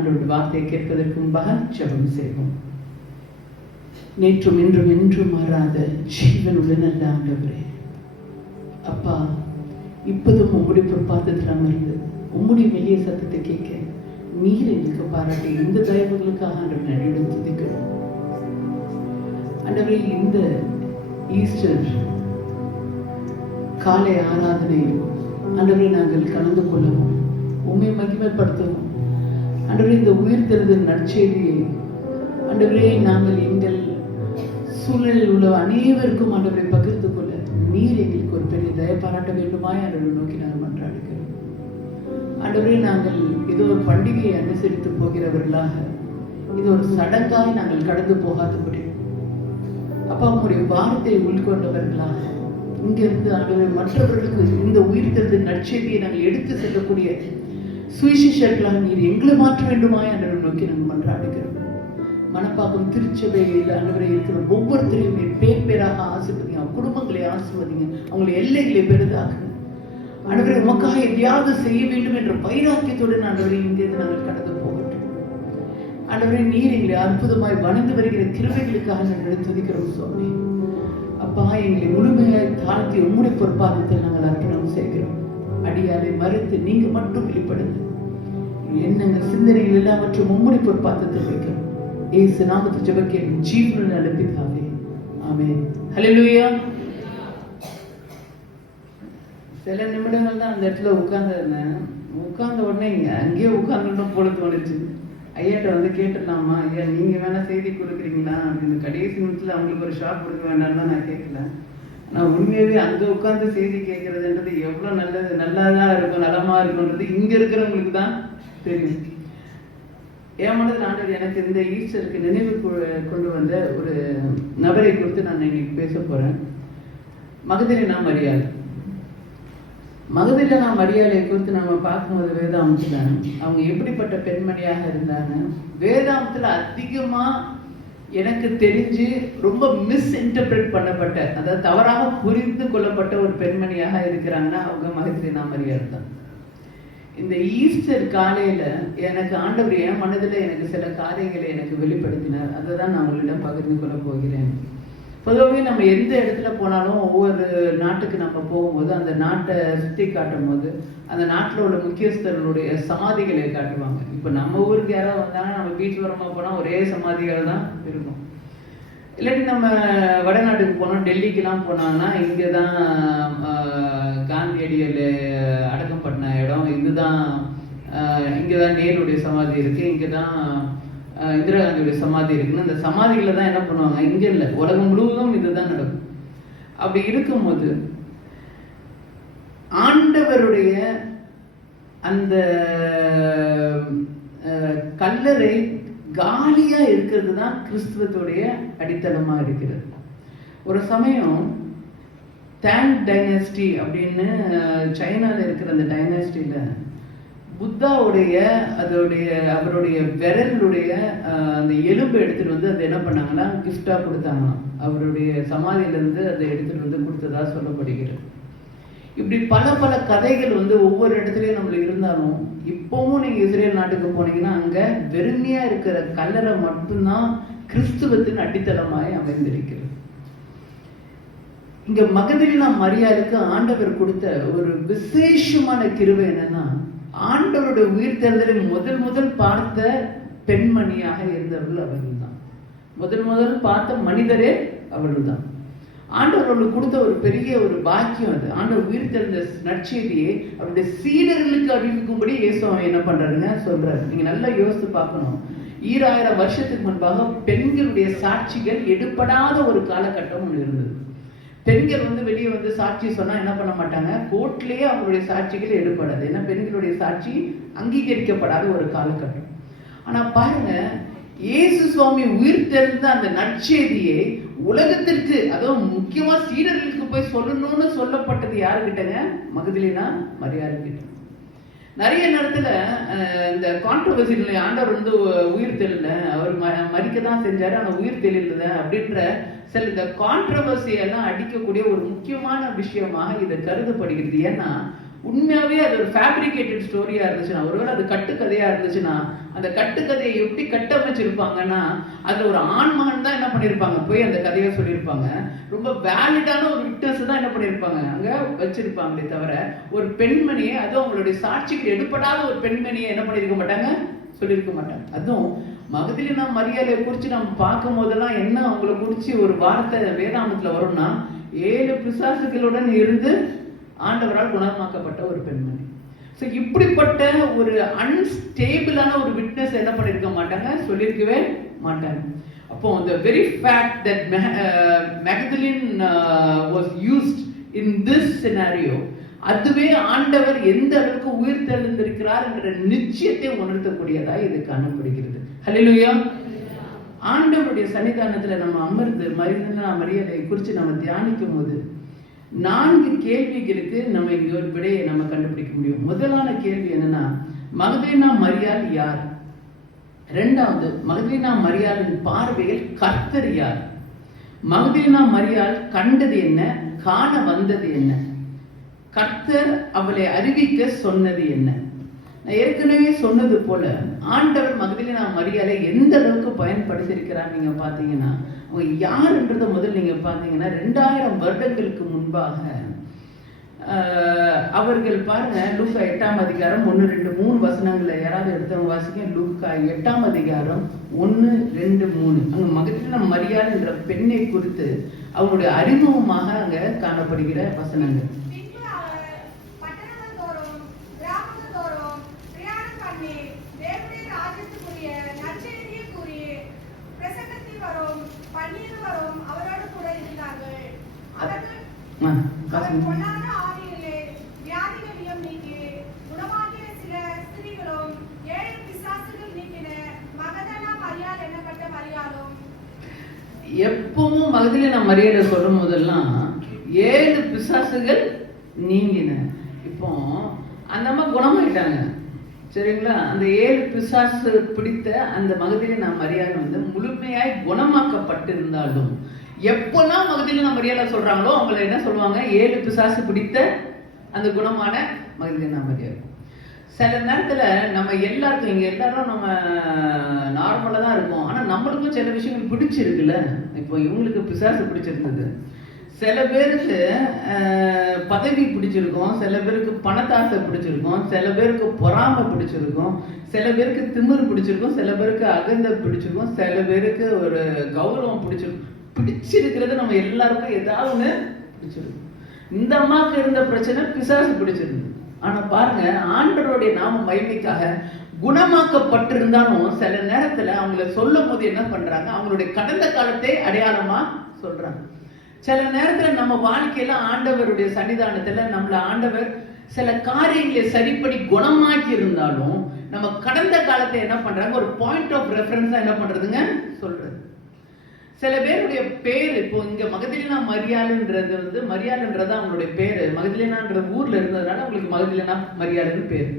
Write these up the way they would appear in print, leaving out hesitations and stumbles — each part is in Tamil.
ஆண்டவருடைய வார்த்தையை கேட்பதற்கு முன்பாக ஜெபம் செய்வோம். நேற்றும் இன்றும் என்றும் மாறாத ஜீவனுள்ள நல்ல ஆண்டவரே, அப்பா, இப்போதும் உம்முடைய பொறுப்பாதத்தில் அமர்ந்து உம்முடைய மெல்லிய சத்தத்தை கேட்க நீர் எங்களுக்கு பாராட்டி இந்த தயவுகளுக்காக ஆண்டவர் நன்றியோடு துதிக்கிறோம். ஆண்டவரே, இந்த ஈஸ்டர் காலை ஆராதனையில் ஆண்டவரை நாங்கள் கலந்து கொள்ளவும் உண்மை மகிமைப்படுத்தவும் ஆண்டவரே, இந்த உயிர்த்தெழுதல் நற்செய்தியை ஆண்டவரே நாங்கள் எங்கள் சூழலில் உள்ள அனைவருக்கும் ஆண்டவரை பகிர்ந்து கொள்ள நீர் எங்களுக்கு ஒரு பெரிய தய பாராட்ட வேண்டுமாய் ஆண்டவரை நோக்கி நாங்கள் மன்றாடுகிறோம். ஆண்டவரே, நாங்கள் இது ஒரு பண்டிகையை அனுசரித்து போகிறவர்களாக இது ஒரு சடங்காய் நாங்கள் கடந்து போகாதபடி அப்பா உங்களுடைய வார்த்தையை உள்கொண்டவர்களாக இங்கிருந்து ஆண்டவரை மற்றவர்களுக்கு இந்த உயிர்த்தெழுதல் நற்செய்தியை நாங்கள் எடுத்து செல்லக்கூடிய சுவிசேஷர்களாக நீர் எங்களை மாற்ற வேண்டுமாய் ஆண்டவரை நோக்கி நாங்கள் மன்றாடுகிறோம். மனப்பாக்கம் திருச்சபையில் ஆண்டவரை இருக்கிற ஒவ்வொருத்தரையுமே பேர் பேராக ஆசீர்வதிங்க, குடும்பங்களை ஆசீர்வதிங்க, அவங்களை எல்லைகளை பெரிதாக்குங்க. ஆண்டவரை உமக்காக எதையாவது செய்ய வேண்டும் என்ற வைராக்கியத்தோடு ஆண்டவரை இங்கிருந்து நாங்கள் கடந்து போகட்டும். ஆண்டவரை, நீர் எங்களை அற்புதமாய் வணங்கி வருகிற கிருபைகளுக்காக நாங்கள் துதிக்கிறோம் சுவாமி. அப்பா, எங்களை முழுமையாய் தாழ்த்தி உம்முடைய பொறுப்பாதத்தில் நாங்கள் அர்ப்பணம் செய்கிறோம். அடியாரை மறுத்து நீங்க மட்டும் வெளிப்படுங்க. எண்ணங்கள் சிந்தனைகள் எல்லாவற்றும் உம்முடைய பொறுப்பாதத்தில் வைக்கிறோம். இயேசு நாமத்தில் ஜெபிக்கிறேன் ஜீவனுள்ள நல்ல பிதாவே, ஆமென். ஹல்லேலூயா. சில நிமிடங்கள் தான் அந்த இடத்துல உட்கார்ந்திருந்தேன். உட்கார்ந்த உடனே அங்கேயே உட்கார்ந்துட்டோம் போல தோணுச்சு. ஐயாட்ட வந்து கேட்டுடலாமா, ஐயா நீங்க வேணா செய்தி கொடுக்குறீங்களா அப்படின்னு. கடைசி நிமிஷத்துல அவங்களுக்கு ஒரு ஷாக் கொடுக்க வேண்டாம்னு தான் நான் கேட்கல. நான் உண்மையாவே அங்க உட்கார்ந்து செய்தி கேட்கறதுன்றது எவ்வளவு நல்லது, நல்லாதான் இருக்கும், நலமா இருக்கும்ன்றது இங்க இருக்கிறவங்களுக்கு தான் தெரியும். என் மனதில் ஆண்டவர் எனக்கு இந்த ஈஸ்டருக்கு நினைவு கொண்டு வந்த ஒரு நபரை குறித்து நான் இன்னைக்கு பேச போறேன். மகதலேனா மரியாள். மகதலேனா மரியாளை குறித்து நம்ம பார்க்கும்போது வேதாமத்துல அவங்க எப்படிப்பட்ட பெண்மணியாக இருந்தாங்க. வேதாமத்துல அதிகமா எனக்கு தெரிஞ்சு ரொம்ப மிஸ்இன்டர்பிரட் பண்ணப்பட்ட, அதாவது தவறாக புரிந்து கொள்ளப்பட்ட ஒரு பெண்மணியாக இருக்கிறாங்கன்னா அவங்க மகதலேனா மரியாள் தான். இந்த ஈஸ்டர் காலையில எனக்கு ஆண்டவர் என் மனதில் எனக்கு சில காரியங்களை எனக்கு வெளிப்படுத்தினார். அதை தான் நான் உங்களிடம் பகிர்ந்து கொள்ள போகிறேன். பொதுவாகவே நம்ம எந்த இடத்துல போனாலும் ஒவ்வொரு நாட்டுக்கு நம்ம போகும்போது அந்த நாட்டை சுற்றி காட்டும் போது அந்த நாட்டில் உள்ள முக்கியஸ்தர்களுடைய சமாதிகளை காட்டுவாங்க. இப்போ நம்ம ஊருக்கு யாராவது வந்தாங்கன்னா நம்ம பீச் ஓரமாக போனால் ஒரே சமாதிகள் தான் இருக்கும். இல்லாட்டி நம்ம வடநாட்டுக்கு போனோம், டெல்லிக்கெல்லாம் போனாங்கன்னா இங்கே தான் காந்தியடிகள் அடக்கம் பண்ண இடம், இதுதான், இங்கே தான் நேருடைய சமாதி இருக்கு, இங்கே தான் இந்திரா காந்தியுடைய சமாதி இருக்குன்னு அந்த சமாதிகளை தான் என்ன பண்ணுவாங்க. இங்கே இல்லை, உலகம் முழுவதும் இதுதான் நடக்கும். அப்படி இருக்கும்போது ஆண்டவருடைய அந்த கல்லறை காலியா இருக்கிறது தான் கிறிஸ்துவத்துடைய அடித்தளமா இருக்கிறது. ஒரு சமயம் தாங் டைனஸ்டி அப்படின்னு சைனால இருக்கிற அந்த டைனஸ்டியில புத்தாவுடைய அவருடைய விரலுடைய அந்த எலும்பை எடுத்துட்டு வந்து அதை என்ன பண்ணாங்கன்னா கிஃப்டா கொடுத்தாங்களாம். அவருடைய சமாதியிலிருந்து அதை எடுத்துட்டு வந்து கொடுத்ததா சொல்லப்படுகிறது. இப்படி பல பல கதைகள் வந்து ஒவ்வொரு இடத்துலயும் நம்மளுக்கு இருந்தாலும் இப்பவும் நீங்க இஸ்ரேல் நாட்டுக்கு போனீங்கன்னா அங்க வெறுமையா இருக்கிற கல்லறை மட்டும்தான் கிறிஸ்துவத்தின் அடித்தளமாய் அமைந்திருக்கிறது. இங்க மகதலேனா மரியாளுக்கு ஆண்டவர் கொடுத்த ஒரு விசேஷமான கிருபை என்னன்னா, ஆண்டவருடைய உயிர்த்தெழுதலை முதல் பார்த்த பெண்மணியாக இருந்தவர்கள் அவர்கள் தான். முதல் பார்த்த மனிதரே அவர்கள் தான். ஆண்டவர் அவர்களுக்கு கொடுத்த ஒரு பெரிய ஒரு பாக்கியம் அது. ஆண்டவர் உயிர்த்தெழுந்த நற்செய்தியை அவருடைய சீடர்களுக்கு அறிவிக்கும்படி இயேசு என்ன பண்றாருங்க சொல்றாரு. நீங்க நல்லா யோசித்து பார்க்கணும். 2000 வருஷத்துக்கு முன்பாக பெண்களுடைய சாட்சிகள் எடுப்படாத ஒரு காலகட்டம் ஒன்று இருந்தது. பெண்கள் வந்து வெளியே வந்து சாட்சி சொன்னா என்ன பண்ண மாட்டாங்க, கோர்ட்லயே அவங்களுடைய சாட்சிகள் எடுப்படாது. ஏன்னா பெண்களுடைய சாட்சி அங்கீகரிக்கப்படாத ஒரு காலகட்டம். ஆனா பாருங்க, இயேசு சுவாமி உயிர்த்தெழுந்த அந்த நற்செய்தியை உலகத்திற்கு, அதுவும் முக்கியமா சீடர்களுக்கு போய் சொல்லணும்னு சொல்லப்பட்டது யாருக்கிட்டங்க? மகதலேனா மரியாள் கிட்ட. நிறைய நேரத்துல இந்த கான்ட்ரோவர்சில ஆண்டவர் வந்து உயிர் தெரியல, அவர் மரிக்க தான் செஞ்சாரு ஆனா உயிர் தெரியல அப்படின்ற சில இந்த கான்ட்ரோவர்சி எல்லாம் அடிக்கக்கூடிய ஒரு முக்கியமான விஷயமாக இதை கருதப்படுகிறது. ஏன்னா உண்மையாவே அது ஒரு ஃபேப்ரிகேட்டட் ஸ்டோரியா இருந்துச்சுன்னா, ஒருவேளை அது கட்டுக்கதையா இருந்துச்சுன்னா, அந்த கட்டுக்கதையை எப்படி கட்டமைச்சிருப்பாங்கன்னா, அதுல ஒரு ஆண்மகன் தான் என்ன பண்ணிருப்பாங்க, போய் அந்த கதையை சொல்லியிருப்பாங்க. ரொம்ப வேலிடான ஒரு விட்னஸ் தான் என்ன பண்ணிருப்பாங்க அங்க வச்சிருப்பாங்களே தவிர, ஒரு பெண்மணியை, அதுவும் அவங்களுடைய சாட்சிக்கு எடுப்படாத ஒரு பெண்மணியை என்ன பண்ணிருக்க மாட்டாங்க, சொல்லியிருக்க மாட்டாங்க. அதுவும் மகதலேனா மரியாதை குறித்து நம்ம பார்க்கும் போதெல்லாம் என்ன அவங்களை குறித்து ஒரு வார்த்தை வேதாமத்துல வரும்னா, 7 பிசாசுகளுடன் இருந்து ஆண்டவரால் குணமாக்கப்பட்ட ஒரு பெண்மணி. ஸோ இப்படிப்பட்ட ஒரு அன்ஸ்டேபிளான ஒரு விட்னஸ் என்ன பண்ணிருக்க மாட்டாங்க, சொல்லியிருக்கவே மாட்டாங்க. அப்போ the very fact that Magdalene was used in this scenario, அதுவே ஆண்டவர் எந்த அளவுக்கு உயிர் தெழுந்திருக்கிறார் என்ற நிச்சயத்தை உணர்த்தக்கூடியதா இது காணப்படுகிறது. ஹல்லேலூயா. ஆண்டவருடைய சன்னிதானத்துல நம்ம அமர்ந்து மரியாதை மரியாதை குறித்து நம்ம தியானிக்கும் போது 4 கேள்விகளுக்கு நம்ம இங்க ஒரு விடையை நம்ம கண்டுபிடிக்க முடியும். முதலான கேள்வி என்னன்னா, மகதலேனா மரியாள் யார்? இரண்டாவது, மகதலேனா மரியாளின் பார்வையில் கர்த்தர் யார்? மகதலேனா மரியாள் கண்டது என்ன, காண வந்தது என்ன, கர்த்தர் அவளை அறிவிக்க சொன்னது என்ன? நான் ஏற்கனவே சொன்னது போல ஆண்டவர் மகதலேனா மரியாளை எந்த அளவுக்கு பயன்படுத்தியிருக்கிறார் நீங்க பாத்தீங்கன்னா, அவங்க யாருன்றத முதல் நீங்க பாத்தீங்கன்னா, 2000 வருடங்களுக்கு முன்பாக அவர்கள் பாருங்க, லூக்கா 8ஆம் அதிகாரம் 1, 2, 3 வசனங்களை யாராவது எடுத்தவங்க வாசிக்க. லூக்கா 8ஆம் அதிகாரம் 1, 2, 3. அங்க மகதலேனா மரியாள் என்ற பெண்ணை குறித்து அவங்களுடைய அறிமுகமாக அங்க காணப்படுகிற வசனங்கள். எப்பவும் மகதலேனா மரியாதை சொல்லும் போதெல்லாம் 7 பிசாசுகள் நீங்கின. இப்போ அந்த அம்மா குணமாயிட்டாங்க, சரிங்களா? அந்த 7 பிசாசு பிடித்த அந்த மகதலேனா மரியாதை முழுமையாய் குணமாக்கப்பட்டிருந்தாலும், எப்பெல்லாம் மகதலேனா மரியாதை சொல்றாங்களோ அவங்களை என்ன சொல்லுவாங்க, 7 பிசாசு பிடித்த அந்த குணமான மகதலேனா மரியாதை. சில நேரத்துல நம்ம எல்லாருக்கும், இங்க எல்லாரும் நம்ம நார்மலா தான் இருக்கும், ஆனா நம்மளுக்கும் சில விஷயங்கள் பிடிச்சிருக்குல்ல. இப்போ இவங்களுக்கு பிசாசு பிடிச்சிருந்தது, சில பேருக்கு பதவி பிடிச்சிருக்கும், சில பேருக்கு பணத்தாசை பிடிச்சிருக்கும், சில பேருக்கு பொறாமை பிடிச்சிருக்கும், சில பேருக்கு திமிரு பிடிச்சிருக்கும், சில பேருக்கு அகந்தை பிடிச்சிருக்கும், சில பேருக்கு ஒரு கௌரவம் பிடிச்சிருக்கும். பிடிச்சிருக்கிறது நம்ம எல்லாருக்கும் ஏதாவது ஒண்ணு பிடிச்சிருக்கும். இந்த அம்மாவுக்கு இருந்த பிரச்சனை பிசாசு பிடிச்சிருந்தது. ஆனா பாருங்க, ஆண்டவருடைய நாம மகிமைக்காக குணமாக்கப்பட்டிருந்தாலும் சில நேரத்துல அவங்கள சொல்லும் போது என்ன பண்றாங்க, அவங்களுடைய கடந்த காலத்தை அடையாளமா சொல்றாங்க. சில நேரத்துல நம்ம வாழ்க்கையில ஆண்டவருடைய சன்னிதானத்துல நம்மள ஆண்டவர் சில காரியங்களை சரிப்படி குணமாக்கி இருந்தாலும் நம்ம கடந்த காலத்தை என்ன பண்றாங்க, ஒரு பாயிண்ட் ஆஃப் ரெஃபரன்ஸா என்ன பண்றதுங்க சொல்றது. சில பேருடைய பேரு, இப்போ இங்க மகதலேனா மரியாள்ன்றது மரியாள்ன்றது அவங்களுடைய பேரு, மகதலேனான்ற ஊர்ல இருந்ததுனால அவங்களுக்கு மகதலேனா மரியாள்னு பேரு.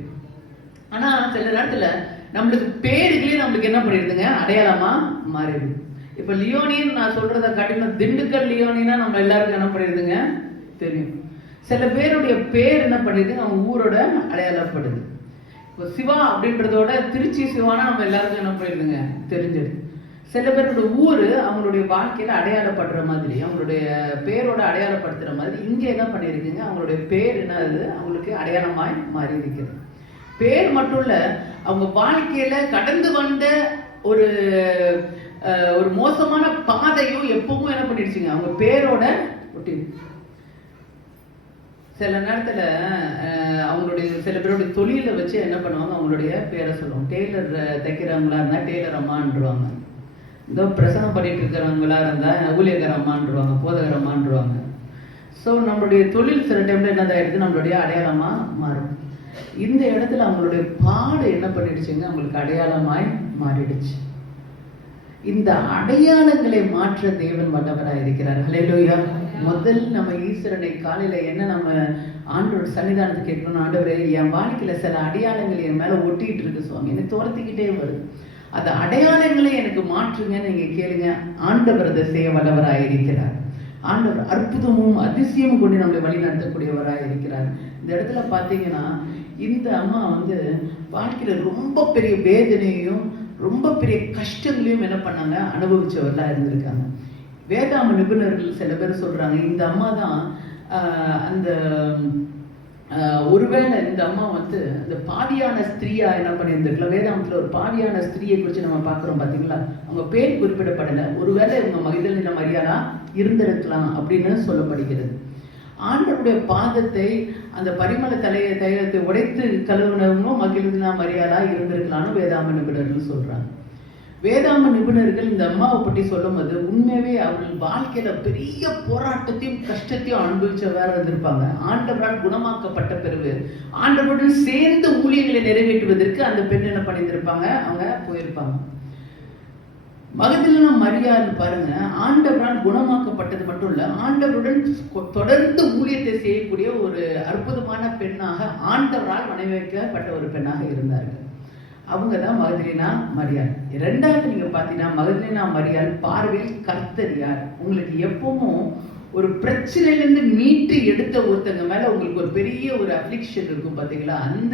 ஆனா சில நேரத்துல நம்மளுக்கு பேருகளே நம்மளுக்கு என்ன பண்ணிடுதுங்க, அடையாளமா மாறிடுது. இப்ப லியோனின்னு நான் சொல்றத காட்டிலும் திண்டுக்கல் லியோனினா நம்ம எல்லாருக்கும் என்ன பண்ணிடுதுங்க தெரியும். சில பேருடைய பேர் என்ன பண்ணிடுதுங்க, அவங்க ஊரோட அடையாளப்படுது. இப்போ சிவா அப்படின்றதோட திருச்சி சிவானா நம்ம எல்லாருக்கும் என்ன பண்ணிடுதுங்க தெரிஞ்சிடுது. சில பேரோட ஊரு அவங்களுடைய வாழ்க்கையில அடையாளப்படுற மாதிரி, அவங்களுடைய பேரோட அடையாளப்படுத்துற மாதிரி இங்க என்ன பண்ணிருக்குங்க, அவங்களுடைய பேர் என்னது அவங்களுக்கு அடையாளமாய் மாறி இருக்கிறது. பேர் மட்டும் இல்ல, அவங்க வாழ்க்கையில கடந்து வந்த ஒரு ஒரு மோசமான பாதையும் எப்பவும் என்ன பண்ணிடுச்சுங்க, அவங்க பேரோட ஒட்டி. சில நேரத்துல அவங்களுடைய சில பேருடைய தொழிலை வச்சு என்ன பண்ணுவாங்க, அவங்களுடைய பேரை சொல்லுவாங்க. டெய்லர் தைக்கிறவங்களா இருந்தா டெய்லர் அம்மான்றுவாங்க, இதோ பிரசனம் பண்ணிட்டு இருக்கிறவங்களா இருந்தா ஊழியக்கார அம்மான்றுவாங்க, போதகர் அம்மான்றுவாங்க. ஸோ நம்மளுடைய தொழில் சில டைம்ல என்னதாயிடுது, நம்மளுடைய அடையாளமா மாறும். இந்த இடத்துல அவங்களுடைய பாடு என்ன பண்ணிடுச்சுங்க, அவங்களுக்கு அடையாளமாய் மாறிடுச்சு. இந்த அடையாளங்களை மாற்ற தேவன் வல்லவராய் இருக்கிறார். ஹல்லேலூயா. முதல் நம்ம ஈஸ்வரனை காலையில என்ன நம்ம ஆண்டோட சன்னிதானத்தை கேட்கணும், ஆண்டவரே என் வாழ்க்கையில சில அடையாளங்கள் என் மேல ஒட்டிட்டு இருக்கு சுவாமி, என்னை துரத்திக்கிட்டே வருது, அந்த அடையாளங்களை எனக்கு மாற்றுங்கன்னு நீங்க கேளுங்க. ஆண்டவர் அதை செய்ய வல்லவராய் இருக்கிறார். ஆண்டவர் அற்புதமும் அதிசயமும் கொண்டு நம்மளை வழி நடத்தக்கூடியவராய் இருக்கிறார். இந்த இடத்துல பார்த்தீங்கன்னா இந்த அம்மா வந்து வாழ்க்கையில ரொம்ப பெரிய வேதனையும் ரொம்ப பெரிய கஷ்டங்களையும் என்ன பண்ணாங்க, அனுபவிச்சவர்களா இருந்திருக்காங்க. வேதாம நிபுணர்கள் சில பேர் சொல்றாங்க இந்த அம்மா தான் அந்த ஒருவேளை இந்த அம்மா வந்து அந்த பாவியான ஸ்திரீயா என்ன பண்ணியிருந்திருக்கலாம். வேதாமத்துல ஒரு பாவியான ஸ்திரீயை குறித்து நம்ம பார்க்குறோம் பார்த்தீங்களா, அவங்க பேர் குறிப்பிடப்படலை. ஒருவேளை இவங்க மகிதலேனா மரியாளா இருந்திருக்கலாம் அப்படின்னு சொல்லப்படுகிறது. ஆண்டவருடைய பாதத்தை அந்த பரிமள தைலத்தை உடைத்து கழுவுனவங்களும் மகிதலேனா மரியாளா இருந்திருக்கலாம்னு வேதாம நிபுணர்கள் சொல்றாங்க. வேதாம நிபுணர்கள் இந்த அம்மாவை பற்றி சொல்லும் போது உண்மையாவே அவர்கள் வாழ்க்கையில பெரிய போராட்டத்தையும் கஷ்டத்தையும் அனுபவிச்சவரா இருந்திருப்பாங்க. ஆண்டவரால் குணமாக்கப்பட்ட பிறகு ஆண்டவருடன் சேர்ந்து ஊழியர்களை நிறைவேற்றுவதற்கு அந்த பெண் என்ன பண்ணியிருந்திருப்பாங்க, அவங்க போயிருப்பாங்க. மகதலேனா மரியாள் பாருங்க, ஆண்டவரால் குணமாக்கப்பட்டது மட்டும் இல்ல, ஆண்டவருடன் தொடர்ந்து ஊழியத்தை செய்யக்கூடிய ஒரு அற்புதமான பெண்ணாக ஆண்டவரால் வணைவைக்கப்பட்ட ஒரு பெண்ணாக இருந்தார்கள். அவங்க தான் மகதலேனா மரியாள். ரெண்டாவது நீங்க பாத்தீங்கன்னா மகதலேனா மரியாள் பார்வையில் கர்த்தர் யார். உங்களுக்கு எப்பவும் ஒரு பிரச்சனையிலிருந்து மீட்டு எடுத்த ஒருத்தங்க மேல உங்களுக்கு ஒரு பெரிய ஒரு அஃப்ளிக்ஷன் இருக்கும் பாத்தீங்களா, அந்த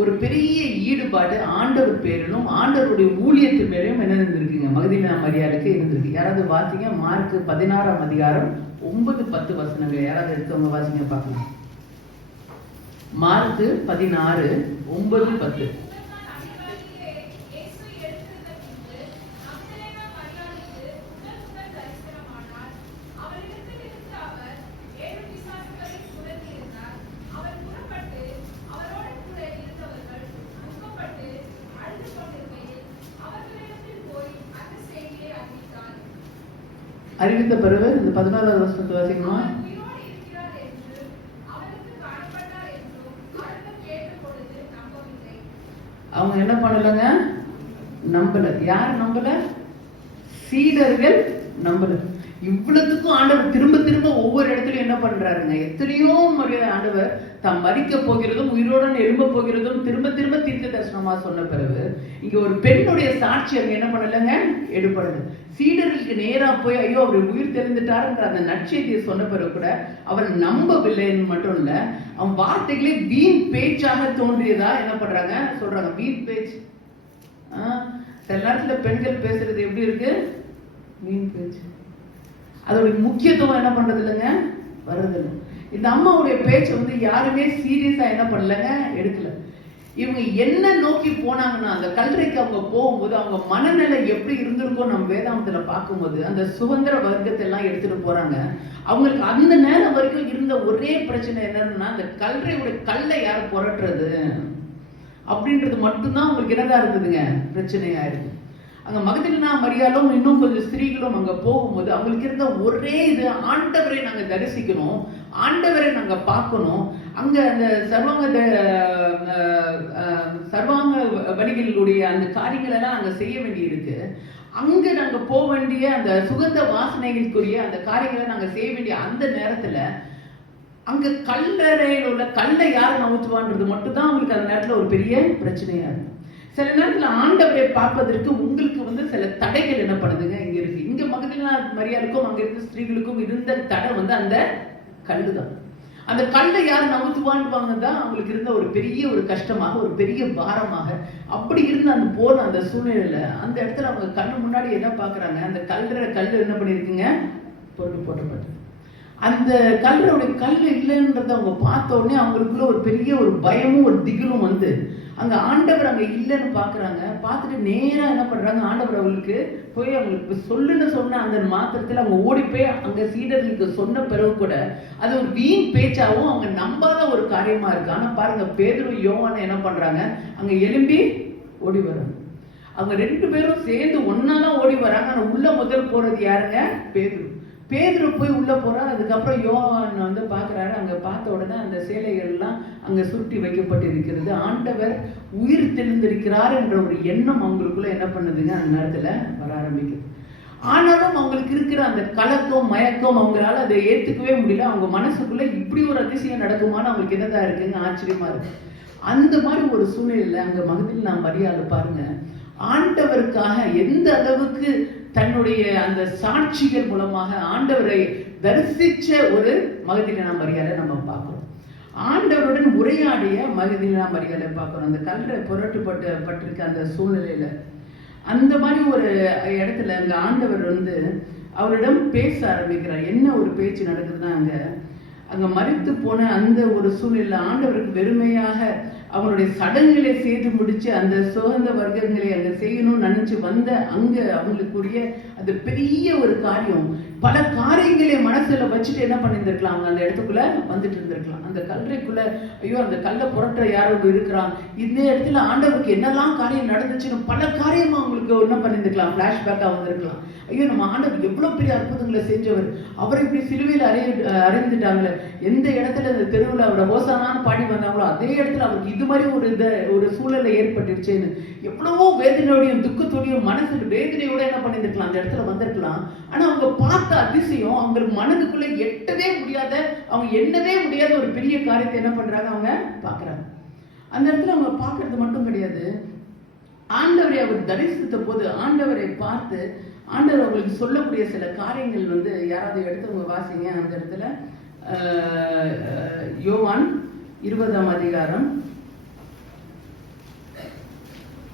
ஒரு பெரிய ஈடுபாடு ஆண்டவர் பேரிலும் ஆண்டவருடைய ஊழியத்து மேலும் என்ன இருந்திருக்குங்க, மகதலேனா மரியாளுக்கு இருந்திருக்கு. யாராவது வாசிங்க, மார்க் 16ஆம் அதிகாரம் 9-10 வசனங்கள் யாராவது எடுத்தவங்க வாசிங்க பார்க்கலாம். மார்க் 16:9-10. அறிவித்த பிறகு இந்த 16வது வசனத்தை வாசிக்கணுமா? அவங்க என்ன பண்ணலங்க, நம்பல. யார் நம்பல? சீடர்கள் நம்பல. இவ்வளவுக்கும் ஆண்டவர் திரும்ப திரும்ப ஒவ்வொரு இடத்துலயும் என்ன பண்றாருங்க, எத்தனையோ முறை ஆண்டவர் தாம் மரிக்க போகிறதும் உயிரோடன் எழும்ப போகிறதும் திரும்ப திரும்ப தீர்க்க தரிசனமா சொன்ன பிறகு இங்க ஒரு பெண்ணுடைய சாட்சி அங்க என்ன பண்ணலங்க, எடுப்படுது. சீடர்களுக்கு நேரா போய் ஐயோ அவர் உயிர் தெரிந்துட்டாருங்கிற அந்த நற்செய்தியை சொன்ன பிறகு கூட அவர் நம்பவில்லைன்னு மட்டும் இல்ல, அவன் வார்த்தைகளே வீண் பேச்சாக தோன்றியதா என்ன பண்றாங்க, சொல்றாங்க. வீண் பேச்சு. சில நேரத்துல பெண்கள் பேசுறது எப்படி இருக்கு, வீண் பேச்சு. அதோடைய முக்கியத்துவம் என்ன பண்றது இல்லைங்க, வர்றதில்லை. இந்த அம்மாவுடைய பேச்சை வந்து யாருமே சீரியஸா என்ன பண்ணலங்க, எடுக்கல. இவங்க என்ன நோக்கி போனாங்கன்னா, அந்த கல்லறைக்கு அவங்க போகும்போது அவங்க மனநிலை எப்படி இருந்திருக்கும் நம்ம வேதாந்தத்துல பார்க்கும்போது, அந்த சுதந்திர வர்க்கத்தை எல்லாம் எடுத்துட்டு போறாங்க. அவங்களுக்கு அந்த நேரம் வரைக்கும் இருந்த ஒரே பிரச்சனை என்னன்னா, அந்த கல்லறையுடைய கல்லை யார் புரட்டுறது அப்படின்றது மட்டும்தான் அவங்களுக்கு என்னதா இருந்ததுங்க, பிரச்சனையா இருக்கு. அங்க மகதலேனா மரியாளும் இன்னும் கொஞ்சம் ஸ்திரீகளும் அங்க போகும்போது அவங்களுக்கு இருந்த ஒரே இது, ஆண்டவரை நாங்க தரிசிக்கணும், ஆண்டவரை நாங்க பார்க்கணும். அங்க அந்த சர்வாங்க வழிகளுடைய அந்த காரியங்கள் எல்லாம் நாங்க செய்ய வேண்டி இருக்கு. அங்க நாங்க போக வேண்டிய அந்த சுகந்த வாசனைகளுக்குரிய அந்த காரியங்களை நாங்க செய்ய வேண்டிய அந்த நேரத்துல அங்க கல்லறையில் உள்ள கல்லை யார் நவுத்துவான்றது மட்டும் தான் அவங்களுக்கு அந்த நேரத்துல ஒரு பெரிய பிரச்சனையா இருக்கு. சில நேரத்துல ஆண்டவரை பார்ப்பதற்கு உங்களுக்கு வந்து சில தடைகள் என்ன பண்ணுதுங்க, இங்க இருக்கு. இங்க மகதலேனா மரியாளுக்கும் அங்க இருந்த ஸ்திரீகளுக்கும் இருந்த தடை வந்து அந்த கல்லுதான். அந்த கல்லை யார் நவுத்துவான்னு தான் அவங்களுக்கு இருந்த ஒரு பெரிய ஒரு கஷ்டமாக, ஒரு பெரிய பாரமாக. அப்படி இருந்த அந்த போன அந்த சூழ்நிலையில அந்த இடத்துல அவங்க கண்ணு முன்னாடி என்ன பாக்குறாங்க, அந்த கல்லு என்ன பண்ணிருக்குங்க, போட்டப்பட்டு. அந்த கல்லோடைய கல் இல்லைன்றத அவங்க பார்த்த உடனே அவங்களுக்குள்ள ஒரு பெரிய ஒரு பயமும் ஒரு திகிலும் வந்து அங்க ஆண்டவர் அங்க இல்லைன்னு பாக்குறாங்க. பார்த்துட்டு நேரா என்ன பண்றாங்க, ஆண்டவர் அவங்களுக்கு போய் அவங்களுக்கு சொல்லுன்னு சொன்ன அந்த மாத்திரத்துல அவங்க ஓடி போய் அங்க சீடர்களுக்கு சொன்ன பிறகு கூட அது ஒரு வீண் பேச்சாவும் அவங்க நம்பாத ஒரு காரியமா இருக்கு. ஆனா பாருங்க, பேதுரு யோவான் என்ன பண்றாங்க, அங்க எழும்பி ஓடி வர்றாங்க. அவங்க 2 பேரும் சேர்ந்து ஒன்னாதான் ஓடி வராங்க. ஆனா உள்ள முதல் போறது யாருங்க, பேதுரு போய் உள்ள போறா. அதுக்கப்புறம் யோவான் வந்து பாக்குறாரு. அங்க பார்த்த உடனே அந்த சேலைகள் எல்லாம் அங்க சுருட்டி வைக்கப்பட்டு இருக்கிறது. ஆண்டவர் உயிர் தெளிந்திருக்கிறார் என்ற ஒரு எண்ணம் அவங்களுக்குள்ள என்ன பண்ணுதுங்க, அந்த நேரத்துல வர ஆரம்பிக்குது. ஆனாலும் அவங்களுக்கு இருக்கிற அந்த கலக்கம் மயக்கம் அவங்களால அதை ஏத்துக்கவே முடியல. அவங்க மனசுக்குள்ள இப்படி ஒரு அதிசயம் நடக்குமான்னு அவங்களுக்கு என்னதான் இருக்குங்க, ஆச்சரியமா இருக்கு. அந்த மாதிரி ஒரு சூழ்நிலையில அங்க மகதலேனா மரியாள் பாருங்க, ஆண்டவருக்காக எந்த அளவுக்கு தன்னுடைய அந்த சாட்சிகள் மூலமாக ஆண்டவரை தரிசிச்ச ஒரு மகதலேனா மரியாளை நம்ம பார்க்கிறோம். ஆண்டவருடன் உரையாடிய மகதலேனா மரியாதை பார்க்கிறோம். அந்த கல்லை பட்டிருக்க அந்த சூழ்நிலையில அந்த மாதிரி ஒரு இடத்துல அங்க ஆண்டவர் வந்து அவரிடம் பேச ஆரம்பிக்கிறார். என்ன ஒரு பேச்சு நடக்குதுன்னா, அங்க மரித்து போன அந்த ஒரு சூழ்நிலை ஆண்டவருக்கு வெறுமையாக அவனுடைய சடங்குகளை செய்து முடிச்சு அந்த சுகந்த வர்க்கங்களை அங்க செய்யணும்னு நினைச்சு வந்த அங்க அவங்களுக்குரிய அது பெரிய ஒரு காரியம். பல காரியங்களை மனசுல வச்சுட்டு என்ன பண்ணியிருந்திருக்கலாம், அவங்க அந்த இடத்துக்குள்ள வந்துட்டு இருந்திருக்கலாம். அந்த கல்லறைக்குள்ள ஐயோ அந்த கல்லை புரட்ட யாரோ இருக்கிறான், இந்த இடத்துல ஆண்டவருக்கு என்னெல்லாம் காரியம் நடந்துச்சுன்னு பல காரியமா அவங்களுக்கு என்ன பண்ணியிருந்திருக்கலாம், பிளாஷ்பேக்கா வந்திருக்கலாம். ஐயோ நம்ம ஆண்டவர் எவ்வளவு பெரிய அற்புதங்களை செஞ்சவர், அவரை இப்படி சிலுவையில் அறைந்துட்டாங்களே, எந்த இடத்துல இந்த தெருவில் அவரை ஹோசானான்னு பாடி வந்தாங்களோ அதே இடத்துல அவருக்கு இது மாதிரி ஒரு சூழலை ஏற்பட்டுருச்சேன்னு எவ்வளவோ வேதனையோடையும் துக்கத்தோடையும் மனசுல வேதனையோட என்ன பண்ணிருக்கலாம் அந்த இடத்துல வந்திருக்கலாம். ஆனா அவங்க பார்த்த அதிசயம் அவங்களுக்கு மனதுக்குள்ள எட்டவே முடியாத, அவங்க எண்ணவே முடியாத ஒரு பெரிய காரியத்தை என்ன பண்றாங்க, அவங்க பாக்குறாங்க. அந்த இடத்துல அவங்க பாக்குறது மட்டும் கிடையாது, ஆண்டவரை அவர் தரிசித்த போது ஆண்டவரை பார்த்து ஆண்டவர் அவங்களுக்கு சொல்லக்கூடிய சில காரியங்கள் வந்து யாராவது எடுத்தவங்க வாசிங்க. அந்த இடத்துல யோவான் 20ஆம் அதிகாரம்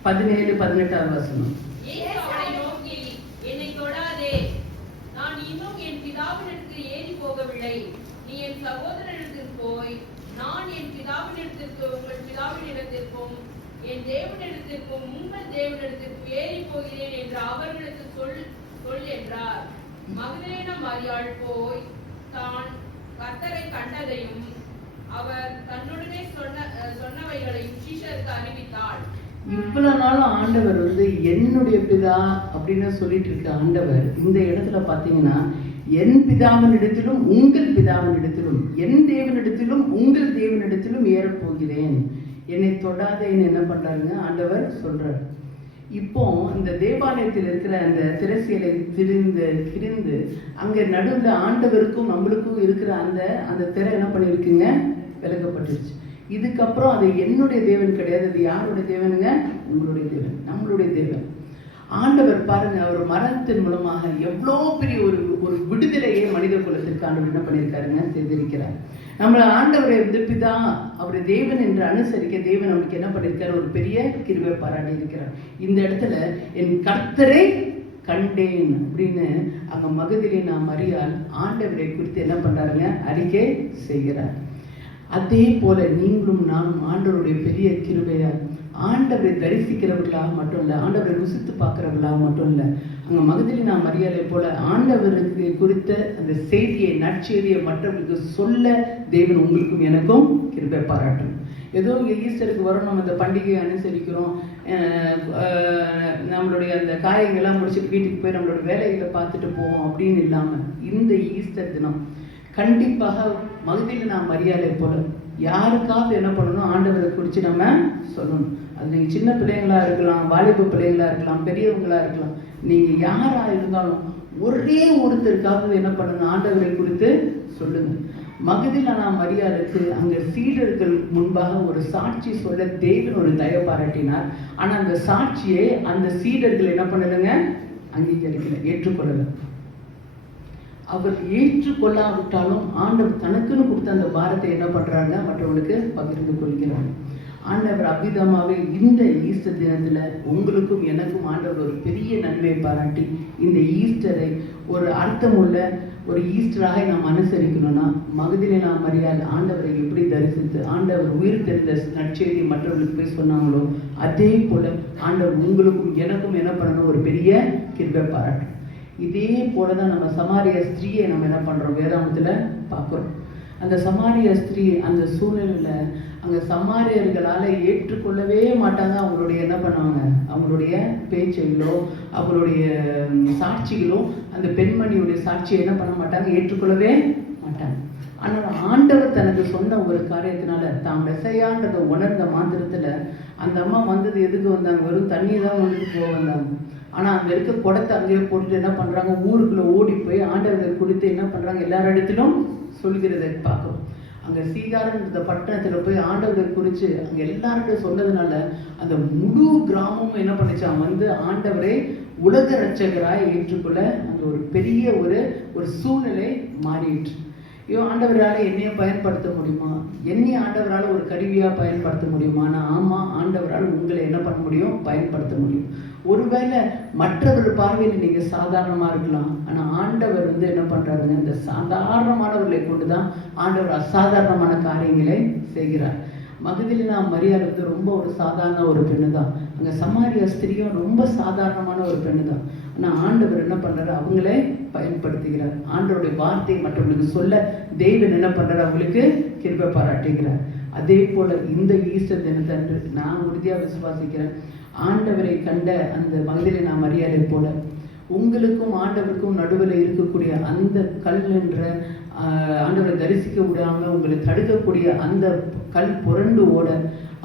17-18 வசனம். என்னை தொடாதே, நான் இன்னும் என் பிதாவினிடத்தில் ஏறி போகவில்லை. நீ என் சகோதரனிடத்தில் போய், நான் என் பிதாவினிடத்திற்கு உங்கள் பிதாவினிடத்திற்கும் என் தேவனிடத்திற்கும் உங்கள் தேவனிடத்திற்கும் ஏறி போகிறேன் என்று அவர்களுக்கு சொல் என்றார். மகதலேனா மரியாள் போய் தான் கர்த்தரை கண்டதையும் அவர் தன்னுடனே சொன்னவைகளையும் சீஷருக்கு அறிவித்தாள். இவ்வளவு நாளும் ஆண்டவர் வந்து என்னுடைய பிதா அப்படின்னு சொல்லிட்டு இருக்க ஆண்டவர் இந்த இடத்துல பாத்தீங்கன்னா என் பிதாவினிடத்திலும் உங்கள் பிதாவினிடத்திலும் என் தேவனிடத்திலும் உங்கள் தேவனிடத்திலும் ஏறப்போகிறேன், என்னை தொடாதேன்னு என்ன பண்றாருங்க ஆண்டவர் சொல்றார். இப்போ இந்த தேவாலயத்தில் இருக்கிற அந்த திரைசீலை கிழிந்து அங்க நடுவில் ஆண்டவருக்கும் நம்மளுக்கும் இருக்கிற அந்த திரை என்ன பண்ணிருக்குங்க, விலகப்பட்டுருச்சு. இதுக்கப்புறம் அது என்னுடைய தேவன் கிடையாது, அது யாருடைய தேவனுங்க, உங்களுடைய தேவன், நம்மளுடைய தேவன். ஆண்டவர் பாருங்க, அவர் மரணத்தின் மூலமாக எவ்வளோ பெரிய ஒரு விடுதலையை மனித குலத்திற்கு ஆண்டவர் என்ன பண்ணியிருக்காருங்க, செய்திருக்கிறார். நம்மள ஆண்டவரை வந்து பிதா அவருடைய தேவன் என்று அனுசரிக்க தேவன் நமக்கு என்ன பண்ணியிருக்காரு, ஒரு பெரிய கிருபை பாராட்டி இருக்கிறார். இந்த இடத்துல என் கர்த்தரை கண்டேன் அப்படின்னு அங்க மகதலேனா மரியாள் ஆண்டவரை குறித்து என்ன பண்றாருங்க, அறிக்கை செய்கிறார். அதே போல நீங்களும் நானும் ஆண்டவருடைய பெரிய கிருபையா ஆண்டவரை தரிசிக்கிறவர்களாக மட்டும் இல்லை, ஆண்டவரை ருசித்து பார்க்கிறவர்களாக மட்டும் இல்லை, அங்க மகதலேனா மரியாதை போல ஆண்டவருக்கு குறித்த அந்த செய்தியை நற்செய்தியை மற்றவர்களுக்கு சொல்ல தேவன் உங்களுக்கும் எனக்கும் கிருபை பாராட்டும். ஏதோ இங்கே ஈஸ்டருக்கு வரணும், அந்த பண்டிகையை அனுசரிக்கிறோம், நம்மளுடைய அந்த காரியங்கள்லாம் முடிச்சுட்டு வீட்டுக்கு போய் நம்மளோட வேலைகளை பார்த்துட்டு போவோம் அப்படின்னு இல்லாமல் இந்த ஈஸ்டர் தினம் கண்டிப்பாக மகதலேனா மரியாதை போல யாருக்காவது என்ன பண்ணணும், ஆண்டவரை குறித்து நம்ம சொல்லணும். அது நீங்கள் சின்ன பிள்ளைங்களா இருக்கலாம், வாலிப பிள்ளைங்களா இருக்கலாம், பெரியவங்களா இருக்கலாம், நீங்கள் யாரா இருந்தாலும் ஒரே ஒருத்தருக்காவது என்ன பண்ணணும், ஆண்டவரை குறித்து சொல்லுங்க. மகதலேனா மரியாளுக்கு அங்க சீடர்கள் முன்பாக ஒரு சாட்சி சொல்ல தேவன் ஒரு தயவு பாராட்டினார். ஆனா அந்த சாட்சியை அந்த சீடர்கள் என்ன பண்ணலைங்க, அங்கீகரிக்கல, ஏற்றுக்கொள்ளல. அவர் ஏற்றுக்கொள்ளாவிட்டாலும் ஆண்டவர் தனக்குன்னு கொடுத்த அந்த பாரத்தை என்ன பண்றாங்க, மற்றவங்களுக்கு பகிர்ந்து கொள்கிறாங்க. ஆண்டவர் அபிதமாவே இந்த ஈஸ்டர் தினத்துல உங்களுக்கும் எனக்கும் ஆண்டவர் ஒரு பெரிய நன்மையை பாராட்டி இந்த ஈஸ்டரை ஒரு அர்த்தமுள்ள ஒரு ஈஸ்டராக நாம் அனுசரிக்கணும்னா மகதலேனா மரியாள் ஆண்டவரை எப்படி தரிசித்து ஆண்டவர் உயிர் தெரிந்த நற்செய்தி மற்றவர்களுக்கு போய் சொன்னாங்களோ அதே போல ஆண்டவர் உங்களுக்கும் எனக்கும் என்ன பண்ணணும், ஒரு பெரிய கிருபை பாராட்டும். இதே போலதான் நம்ம சமாரிய ஸ்திரீயை நம்ம என்ன பண்றோம், வேதாமத்துல பார்க்கிறோம். அந்த சமாரிய ஸ்திரீ அந்த சூழ்நிலையில அங்க சமாரியர்களால ஏற்றுக்கொள்ளவே மாட்டாங்க. அவங்களுடைய என்ன பண்ணுவாங்க, அவங்களுடைய பேச்சைகளோ அவங்களுடைய சாட்சிகளோ அந்த பெண்மணியுடைய சாட்சியை என்ன பண்ண மாட்டாங்க, ஏற்றுக்கொள்ளவே மாட்டாங்க. ஆனால் ஆண்டவர் தனக்கு சொன்ன ஒரு காரியத்தினால தான் மெசையான்றதை உணர்ந்த மாத்திரத்துல அந்த அம்மா வந்தது எதுக்கு வந்தாங்க, வெறும் தண்ணியை தான் வந்துட்டு போக வந்தாங்க. ஆனா அங்க இருக்க குடத்தை அங்கேயே போட்டுட்டு என்ன பண்றாங்க, ஊருக்குள்ள ஓடி போய் ஆண்டவரை குறித்து என்ன பண்றாங்க, எல்லாரிடத்திலும் சொல்கிறதை பார்க்கிறோம். அங்க சீகாரன்ற பட்டணத்துல போய் ஆண்டவரை குறித்து அங்க எல்லார்கிட்டும் சொன்னதுனால அந்த முழு கிராமமும் என்ன பண்ணிச்சான், வந்து ஆண்டவரை உலக ரட்சகராய் ஏற்றுக்கொள்ள அங்க ஒரு பெரிய ஒரு சூழ்நிலை மாறிட்டு. ஐயோ ஆண்டவரால் என்னைய பயன்படுத்த முடியுமா, என்னைய ஆண்டவரால் ஒரு கருவியாக பயன்படுத்த முடியுமானா, ஆமாம், ஆண்டவரால் உங்களை என்ன பண்ண முடியும், பயன்படுத்த முடியும். ஒருவேளை மற்றவர் பார்வையில் நீங்கள் சாதாரணமாக இருக்கலாம், ஆனால் ஆண்டவர் வந்து என்ன பண்ணுறாருங்க, இந்த சாதாரணமானவர்களை கொண்டு தான் ஆண்டவர் அசாதாரணமான காரியங்களை செய்கிறார். மகதலேனா மரியாள் வந்து ரொம்ப ஒரு சாதாரண ஒரு பெண்ணு தான். அங்கே சமாரியா ஸ்திரியும் ரொம்ப சாதாரணமான ஒரு பெண்ணு தான். ஆனால் ஆண்டவர் என்ன பண்ணுறாரு, அவங்களே பயன்படுத்துகிறார். ஆண்டவருடைய வார்த்தையை மற்றவங்களுக்கு சொல்ல தேவன் என்ன பண்ணுறாரு, அவங்களுக்கு கிருபை பாராட்டுகிறார். அதே போல் இந்த ஈஸ்டர் தினத்தன்று நான் உறுதியாக விசுவாசிக்கிறேன், ஆண்டவரை கண்ட அந்த மகதலேனா மரியாளை போல உங்களுக்கும் ஆண்டவருக்கும் நடுவில் இருக்கக்கூடிய அந்த கல் என்ற ஆண்டவரை தரிசிக்க விடாமல் உங்களை தடுக்கக்கூடிய அந்த கல் புரண்டு ஓட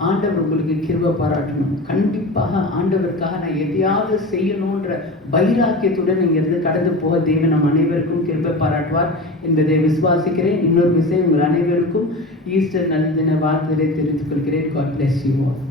ஆண்டவர் உங்களுக்கு கிருபை பாராட்டணும். கண்டிப்பாக ஆண்டவருக்காக நான் எதையாவது செய்யணுன்ற வைராக்கியத்துடன் நீங்கள் இருந்து கடந்து போக தேவன் நம் அனைவருக்கும் கிருபை பாராட்டுவார் என்பதை விசுவாசிக்கிறேன். இன்னொரு விஷயம், உங்கள் அனைவருக்கும் ஈஸ்டர் நல்ல தின வாழ்த்துக்களை தெரிவித்துக் கொள்கிறேன். God bless you all.